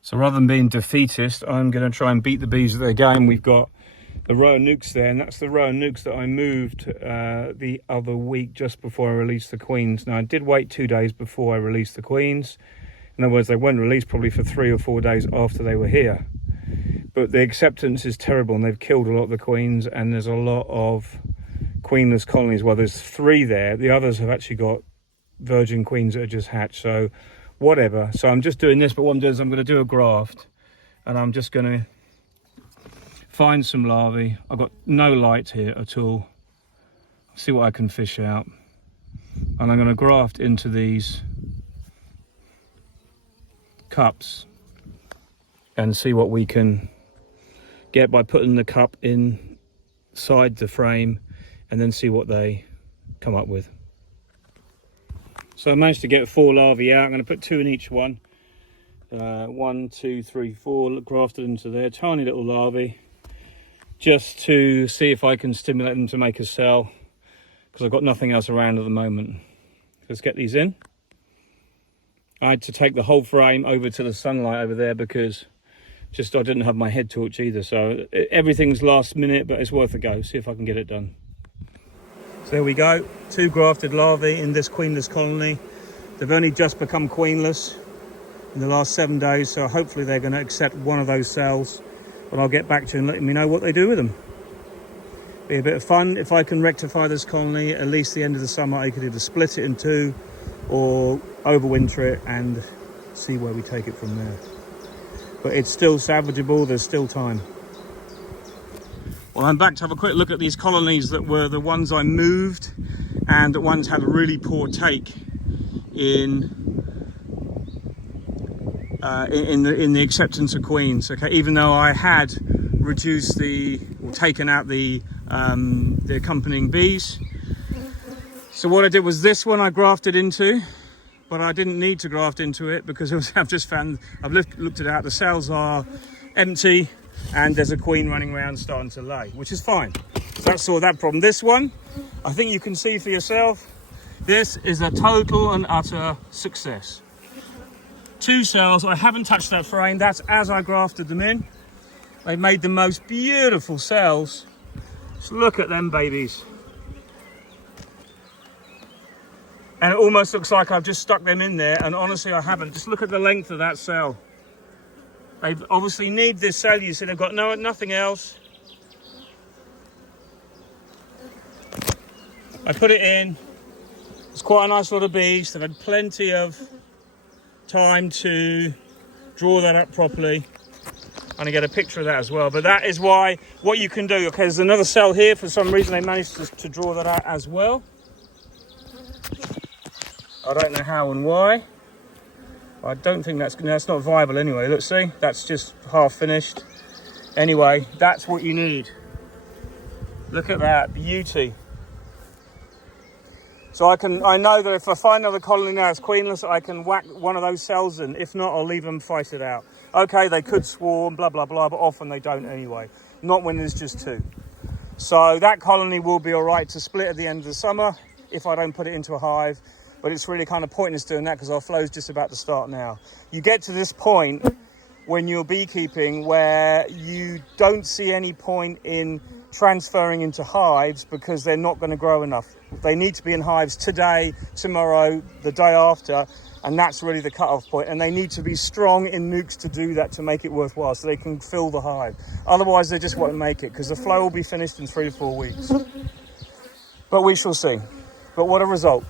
So rather than being defeatist, I'm going to try and beat the bees at their game. We've got the row of nukes there, and that's the row of nukes that I moved the other week just before I released the queens. Now, I did wait 2 days before I released the queens. In other words, they weren't released probably for 3 or 4 days after they were here. But the acceptance is terrible, and they've killed a lot of the queens, and there's a lot of queenless colonies. Well, there's 3 there. The others have actually got virgin queens that are just hatched, so whatever. So I'm just doing this, but what I'm doing is I'm going to do a graft, and I'm just going to find some larvae. I've got no light here at all. See what I can fish out, and I'm going to graft into these cups and see what we can get by putting the cup inside the frame, and then see what they come up with. So I managed to get 4 larvae out. I'm going to put 2 in each one. 1, 2, 3, 4 grafted into there, tiny little larvae, just to see if I can stimulate them to make a cell, because I've got nothing else around at the moment. Let's get these in. I had to take the whole frame over to the sunlight over there because I didn't have my head torch either, so everything's last minute, but it's worth a go. See if I can get it done. So there we go, 2 grafted larvae in this queenless colony. They've only just become queenless in the last 7 days, so hopefully they're going to accept one of those cells, but I'll get back to you and let me know what they do with them. Be a bit of fun. If I can rectify this colony at least the end of the summer, I could either split it in 2 or overwinter it and see where we take it from there. But it's still salvageable, there's still time. Well, I'm back to have a quick look at these colonies that were the ones I moved, and the ones had a really poor take in the acceptance of queens. Okay, even though I had reduced taken out the accompanying bees. So what I did was this one I grafted into, but I didn't need to graft into it because I've looked it out. The cells are empty, and there's a queen running around starting to lay, which is fine. So that solved that problem. This one, I think you can see for yourself, this is a total and utter success. 2 cells, I haven't touched that frame, that's as I grafted them in. They made the most beautiful cells. Just look at them babies. And it almost looks like I've just stuck them in there, and honestly I haven't. Just look at the length of that cell. They obviously need this cell, you see, they've got nothing else. I put it in, it's quite a nice lot of bees, they've had plenty of time to draw that up properly. And I get a picture of that as well, but that is why, what you can do, okay, there's another cell here, for some reason they managed to draw that out as well. I don't know how and why. I don't think that's not viable anyway. Look, see, that's just half finished. Anyway, that's what you need. Look at that beauty. So I know that if I find another colony now that's queenless, I can whack one of those cells in. If not, I'll leave them fight it out. Okay, they could swarm, blah blah blah, but often they don't anyway. Not when there's just 2. So that colony will be all right to split at the end of the summer if I don't put it into a hive. But it's really kind of pointless doing that because our flow's just about to start now. You get to this point when you're beekeeping where you don't see any point in transferring into hives because they're not going to grow enough. They need to be in hives today, tomorrow, the day after, and that's really the cut-off point. And they need to be strong in nukes to do that, to make it worthwhile, so they can fill the hive. Otherwise, they just won't make it because the flow will be finished in 3 to 4 weeks. But we shall see. But what a result.